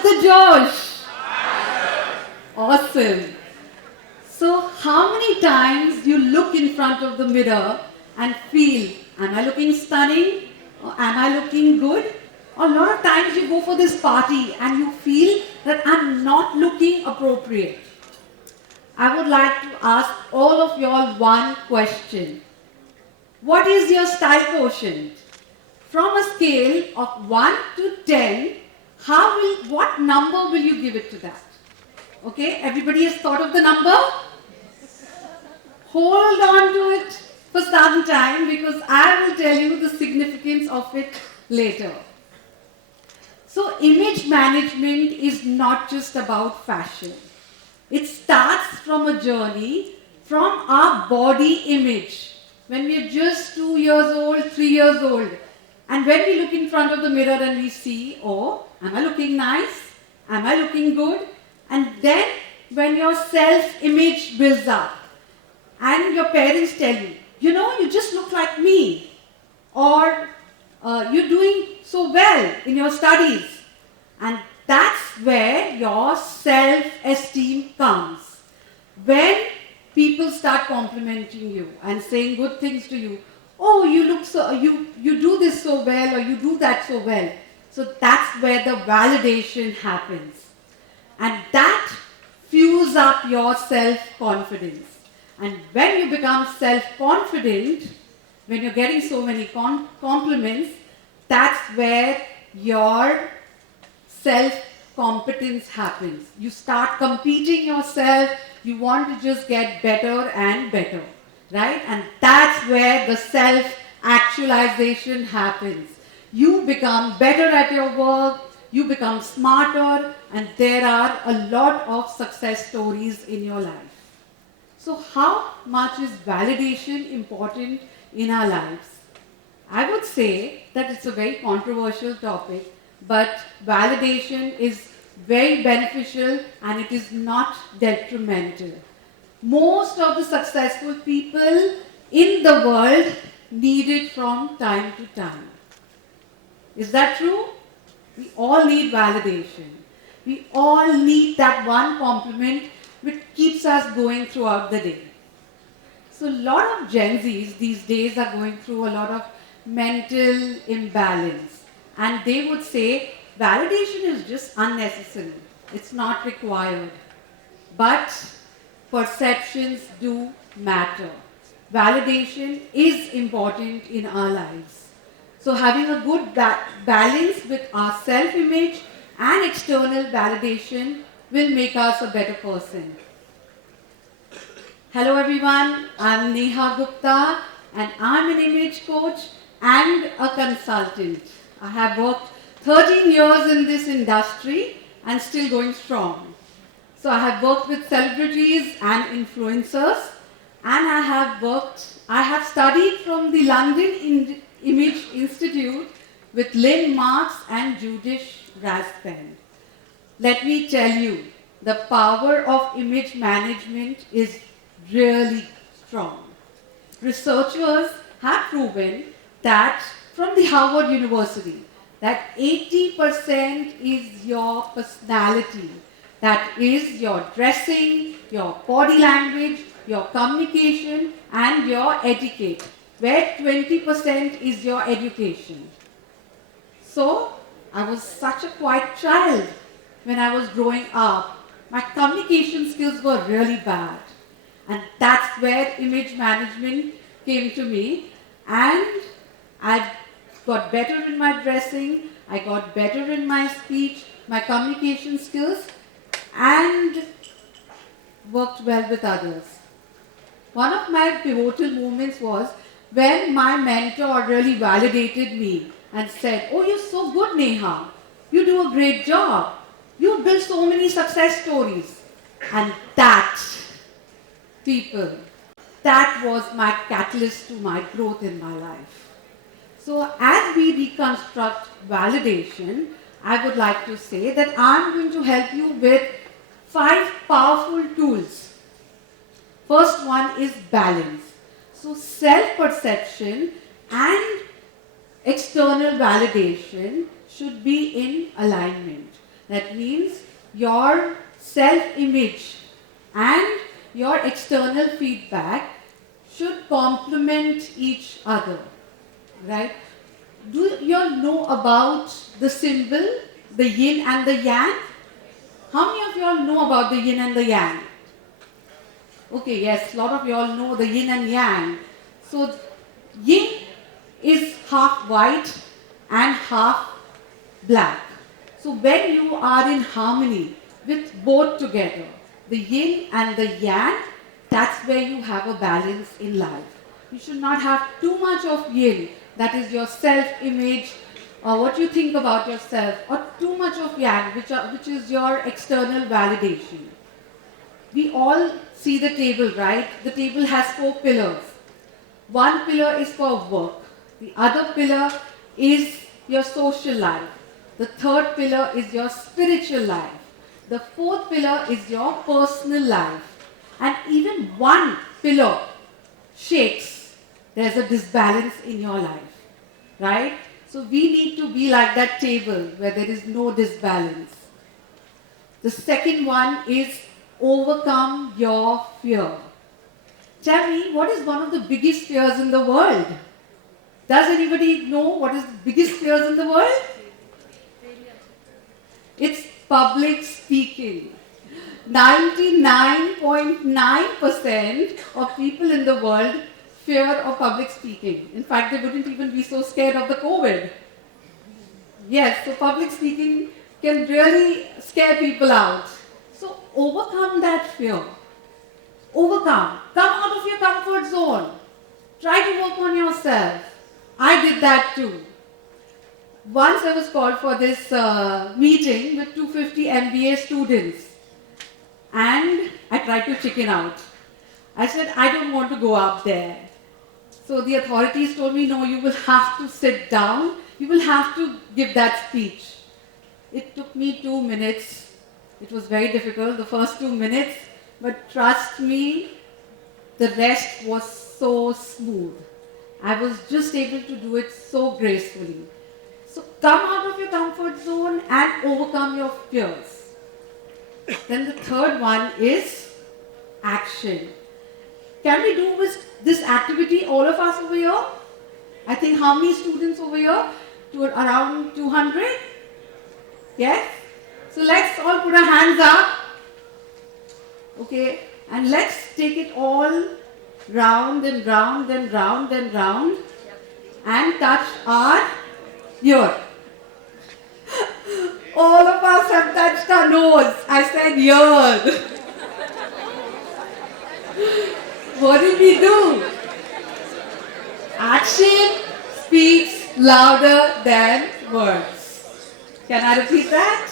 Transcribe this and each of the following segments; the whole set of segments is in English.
What's the Josh? Awesome. So how many times you look in front of the mirror and feel, am I looking stunning? Or am I looking good? Or a lot of times you go for this party and you feel that I'm not looking appropriate. I would like to ask all of y'all one question. What is your style quotient? From a scale of 1 to 10, what number will you give it to that? Okay, everybody has thought of the number? Hold on to it for some time because I will tell you the significance of it later. So image management is not just about fashion. It starts from a journey from our body image. When we are just 2 years old, 3 years old, and when we look in front of the mirror and we see, oh, am I looking nice? Am I looking good? And then when your self-image builds up and your parents tell you, you know, you just look like me, or you're doing so well in your studies. And that's where your self-esteem comes. When people start complimenting you and saying good things to you, oh, you look so, you do this so well, or you do that so well. So that's where the validation happens. And that fuels up your self-confidence. And when you become self-confident, when you're getting so many compliments, that's where your self-competence happens. You start competing yourself, you want to just get better and better, right? And that's where the self-actualization happens. You become better at your work, you become smarter, and there are a lot of success stories in your life. So how much is validation important in our lives? I would say that it's a very controversial topic, but validation is very beneficial and it is not detrimental. Most of the successful people in the world need it from time to time. Is that true? We all need validation. We all need that one compliment which keeps us going throughout the day. So a lot of Gen Zs these days are going through a lot of mental imbalance. And they would say validation is just unnecessary. It's not required. But perceptions do matter. Validation is important in our lives. So having a good balance with our self-image and external validation will make us a better person. Hello everyone, I'm Neha Gupta and I'm an image coach and a consultant. I have worked 13 years in this industry and still going strong. So I have worked with celebrities and influencers, and I have studied from the London Image Institute with Lynn Marks and Judith Raspen. Let me tell you, the power of image management is really strong. Researchers have proven that from the Harvard University, that 80% is your personality. That is your dressing, your body language, your communication, and your etiquette, where 20% is your education. So, I was such a quiet child when I was growing up. My communication skills were really bad. And that's where image management came to me. And I got better in my dressing, I got better in my speech, my communication skills, and worked well with others. One of my pivotal moments was when my mentor really validated me and said, oh, you're so good, Neha. You do a great job. You built so many success stories. And that, people, that was my catalyst to my growth in my life. So as we reconstruct validation, I would like to say that I'm going to help you with 5 powerful tools. First one is balance. So self-perception and external validation should be in alignment. That means your self-image and your external feedback should complement each other, right? Do you all know about the symbol, the yin and the yang? How many of you all know about the yin and the yang? Okay, yes, a lot of you all know the yin and yang. So, yin is half white and half black. So, when you are in harmony with both together, the yin and the yang, that's where you have a balance in life. You should not have too much of yin, that is your self-image, or what you think about yourself, or too much of yang, which is your external validation. We all see the table, right? The table has 4 pillars. One pillar is for work. The other pillar is your social life. The third pillar is your spiritual life. The fourth pillar is your personal life. And even one pillar shakes, there's a disbalance in your life, right? So we need to be like that table where there is no disbalance. The second one is overcome your fear. Tell me, what is one of the biggest fears in the world? Does anybody know what is the biggest fears in the world? It's public speaking. 99.9% of people in the world fear of public speaking. In fact, they wouldn't even be so scared of the COVID. Yes, so public speaking can really scare people out. So overcome that fear. Overcome. Come out of your comfort zone. Try to work on yourself. I did that too. Once I was called for this meeting with 250 MBA students. And I tried to chicken out. I said, I don't want to go up there. So the authorities told me, no, you will have to sit down. You will have to give that speech. It took me 2 minutes. It was very difficult, the first 2 minutes. But trust me, the rest was so smooth. I was just able to do it so gracefully. So come out of your comfort zone and overcome your fears. Then the third one is action. Can we do this activity, all of us over here? I think how many students over here? Around 200? Yes? So let's all put our hands up. Okay, and let's take it all round and round and round and round and touch our ear. All of us have touched our nose. I said ear. What did we do? Action speaks louder than words. Can I repeat that?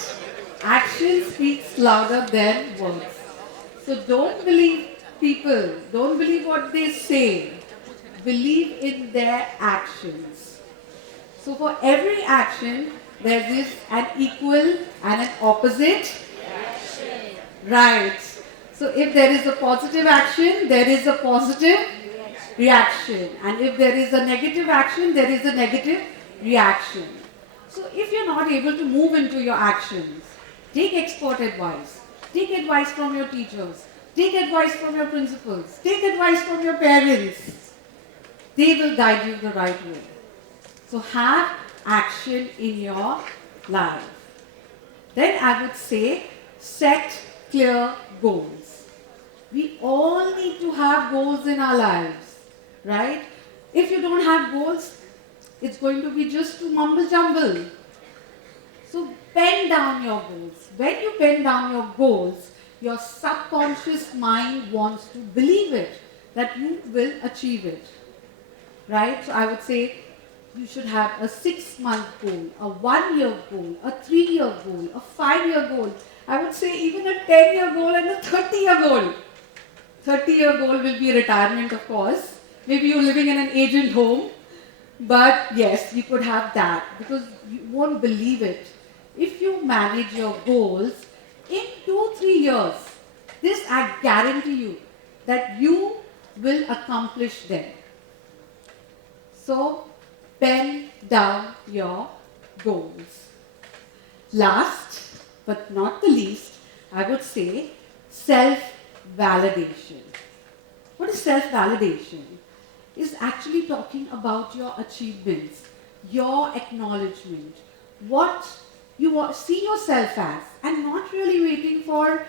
Action speaks louder than words. So don't believe people, don't believe what they say. Believe in their actions. So for every action, there is an equal and an opposite action. Right. So if there is a positive action, there is a positive reaction. And if there is a negative action, there is a negative reaction. So if you're not able to move into your actions, take expert advice. Take advice from your teachers. Take advice from your principals. Take advice from your parents. They will guide you the right way. So have action in your life. Then I would say set clear goals. We all need to have goals in our lives, right? If you don't have goals, it's going to be just to mumble jumble. So pen down your goals. When you pen down your goals, your subconscious mind wants to believe it, that you will achieve it, right? So I would say you should have a 6-month goal, a 1-year goal, a 3-year goal, a 5-year goal. I would say even a 10-year goal and a 30-year goal. 30-year goal will be retirement, of course. Maybe you're living in an aged home. But yes, you could have that because you won't believe it. If you manage your goals, in 2-3 years, this I guarantee you that you will accomplish them. So, pen down your goals. Last, but not the least, I would say self-validation. What is self-validation? Is actually talking about your achievements, your acknowledgement, what you see yourself as, and not really waiting for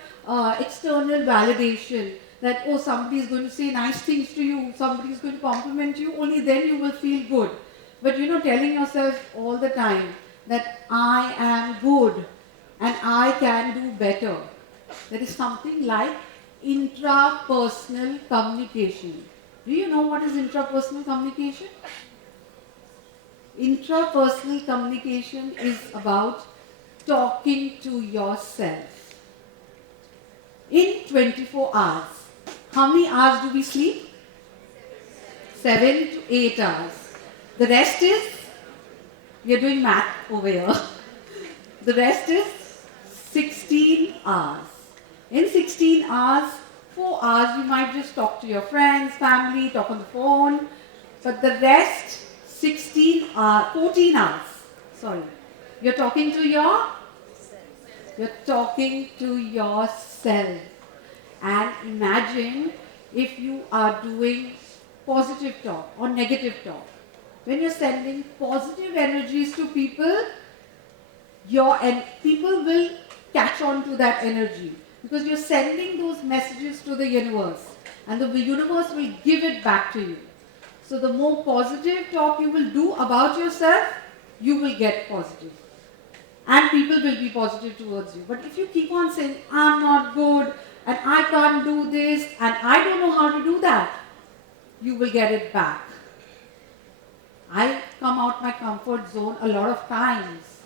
external validation that, oh, somebody is going to say nice things to you, somebody is going to compliment you, only then you will feel good. But telling yourself all the time that I am good and I can do better. That is something like intrapersonal communication. Do you know what is intrapersonal communication? Intrapersonal communication is about talking to yourself. In 24 hours, how many hours do we sleep? 7 to 8 hours. The rest is, we are doing math over here. The rest is 16 hours. In 16 hours, 4 hours you might just talk to your friends, family, talk on the phone. But the rest, 14 hours, you're talking to yourself. And imagine if you are doing positive talk or negative talk. When you're sending positive energies to people, people will catch on to that energy because you're sending those messages to the universe and the universe will give it back to you. So the more positive talk you will do about yourself, you will get positive. And people will be positive towards you. But if you keep on saying, I'm not good, and I can't do this, and I don't know how to do that, you will get it back. I come out my comfort zone a lot of times.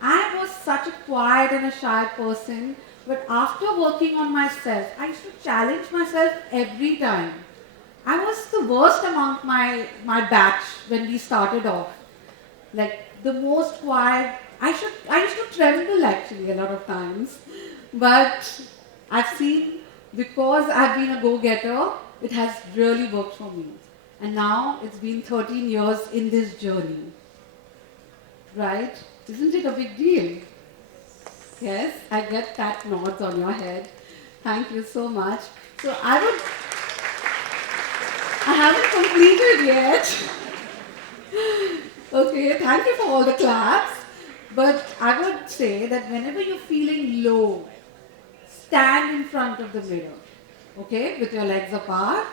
I was such a quiet and a shy person, but after working on myself, I used to challenge myself every time. I was the worst among my batch when we started off. Like the most quiet. I used to tremble actually a lot of times. But I've seen, because I've been a go-getter, it has really worked for me. And now it's been 13 years in this journey. Right? Isn't it a big deal? Yes, I get that nods on your head. Thank you so much. So I haven't completed yet. Okay, thank you for all the claps. But I would say that whenever you're feeling low, stand in front of the mirror, okay, with your legs apart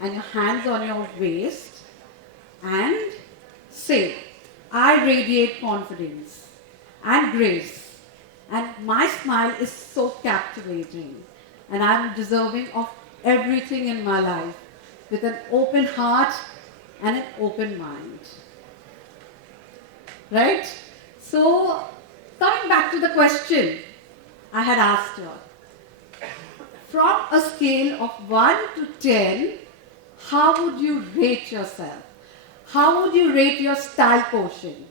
and your hands on your waist and say, I radiate confidence and grace and my smile is so captivating and I'm deserving of everything in my life with an open heart and an open mind. Right? So, coming back to the question I had asked her. From a scale of 1 to 10, how would you rate yourself? How would you rate your style quotient?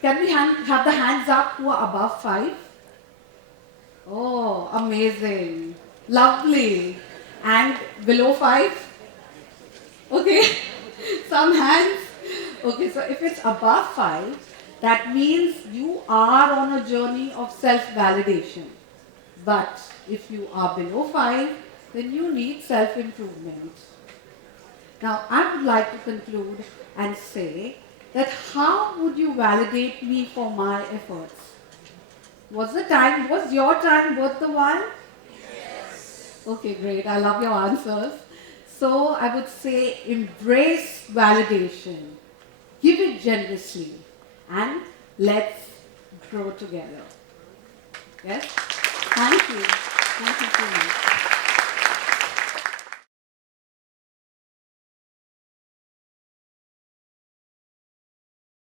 Can we have the hands up who are above 5? Oh, amazing. Lovely. And below 5? Okay. Some hands. Okay, so if it's above 5, that means you are on a journey of self-validation. But if you are below 5, then you need self-improvement. Now, I would like to conclude and say that how would you validate me for my efforts? Was your time worth the while? Yes. Okay, great. I love your answers. So I would say embrace validation. Give it generously. And let's grow together. Yes? Thank you. Thank you so much.